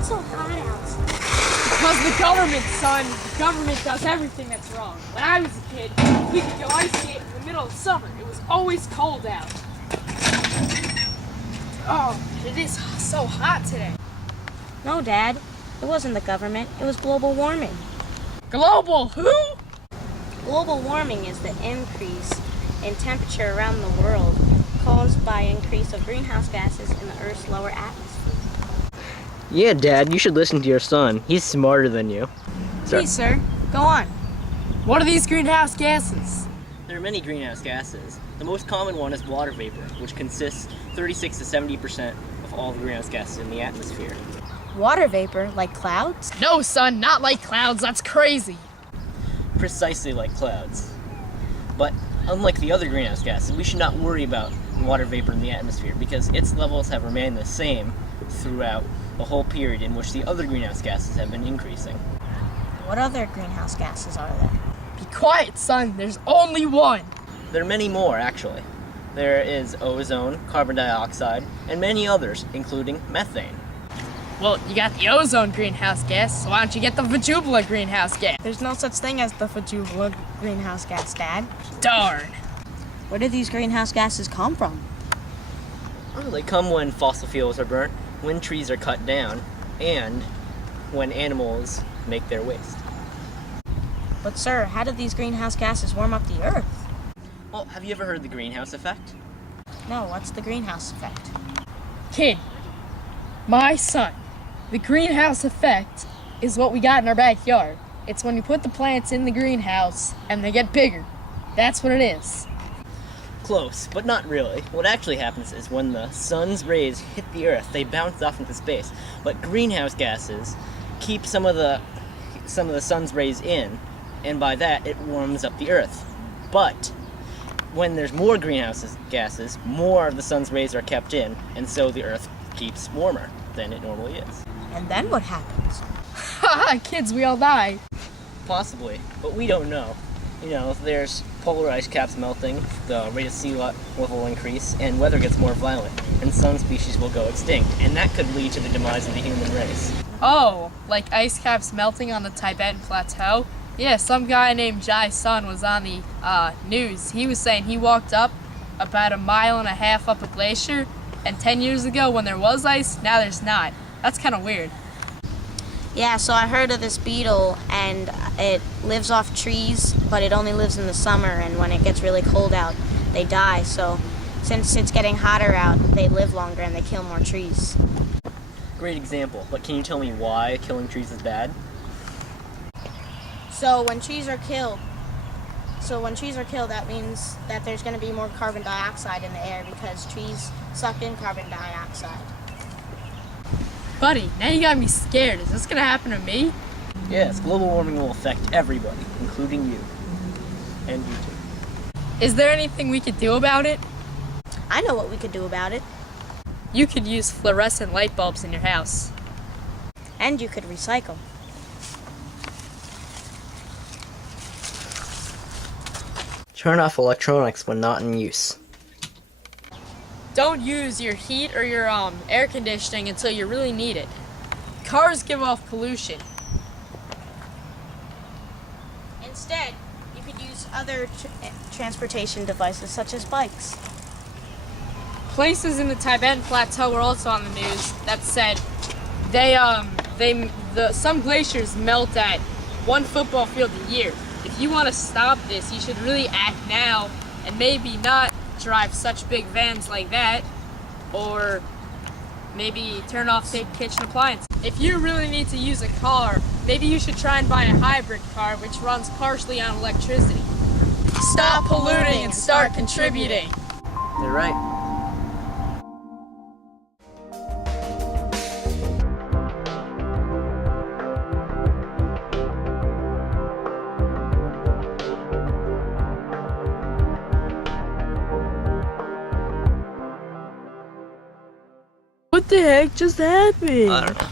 it so hot outside? Because the government, son. The government does everything that's wrong. When I was a kid, we could go ice skating in the middle of summer. It was always cold out. Oh, it is so hot today. No, Dad. It wasn't the government. It was global warming. Global who? Global warming is the increase in temperature around the world caused by increase of greenhouse gases in the Earth's lower atmosphere. Yeah, Dad, you should listen to your son. He's smarter than you. Please, sir, go on. What are these greenhouse gases? There are many greenhouse gases. The most common one is water vapor, which consists 36 to 70% of all the greenhouse gases in the atmosphere. Water vapor, like clouds? No, son, not like clouds. That's crazy. Precisely like clouds. But unlike the other greenhouse gases, we should not worry about water vapor in the atmosphere because its levels have remained the same throughout the whole period in which the other greenhouse gases have been increasing. What other greenhouse gases are there? Be quiet, son. There's only one. There are many more, actually. There is ozone, carbon dioxide, and many others, including methane. Well, you got the ozone greenhouse gas, so why don't you get the vajubla greenhouse gas? There's no such thing as the vajubla greenhouse gas, Dad. Darn. Where do these greenhouse gases come from? Well, they come when fossil fuels are burnt, when trees are cut down, and when animals make their waste. But sir, how do these greenhouse gases warm up the Earth? Well, have you ever heard of the greenhouse effect? No, what's the greenhouse effect? Kid, my son, the greenhouse effect is what we got in our backyard. It's when you put the plants in the greenhouse and they get bigger. That's what it is. Close, but not really. What actually happens is when the sun's rays hit the earth, they bounce off into space. But greenhouse gases keep some of the sun's rays in, and by that it warms up the earth. But when there's more greenhouse gases, more of the sun's rays are kept in, and so the earth keeps warmer than it normally is. And then what happens? Haha, kids, we all die. Possibly, but we don't know. You know, there's polar ice caps melting, the rate of sea level will increase, and weather gets more violent, and some species will go extinct, and that could lead to the demise of the human race. Oh, like ice caps melting on the Tibetan Plateau? Yeah, some guy named Jai's son was on the news. He was saying he walked up about 1.5 miles up a glacier, and 10 years ago when there was ice, now there's not. That's kind of weird. Yeah, so I heard of this beetle, and it lives off trees, but it only lives in the summer, and when it gets really cold out, they die. So since it's getting hotter out, they live longer and they kill more trees. Great example, but can you tell me why killing trees is bad? So when trees are killed, that means that there's going to be more carbon dioxide in the air because trees suck in carbon dioxide. Buddy, now you got me scared. Is this gonna happen to me? Yes, global warming will affect everybody, including you. And you too. Is there anything we could do about it? I know what we could do about it. You could use fluorescent light bulbs in your house. And you could recycle. Turn off electronics when not in use. Don't use your heat or your air conditioning until you really need it. Cars give off pollution. Instead, you could use other transportation devices such as bikes. Places in the Tibetan Plateau were also on the news that said some glaciers melt at 1 football field a year. If you want to stop this, you should really act now and maybe not drive such big vans like that, or maybe turn off the kitchen appliances. If you really need to use a car, maybe you should try and buy a hybrid car which runs partially on electricity. Stop polluting and start contributing. You're right. What the heck just happened? I don't know.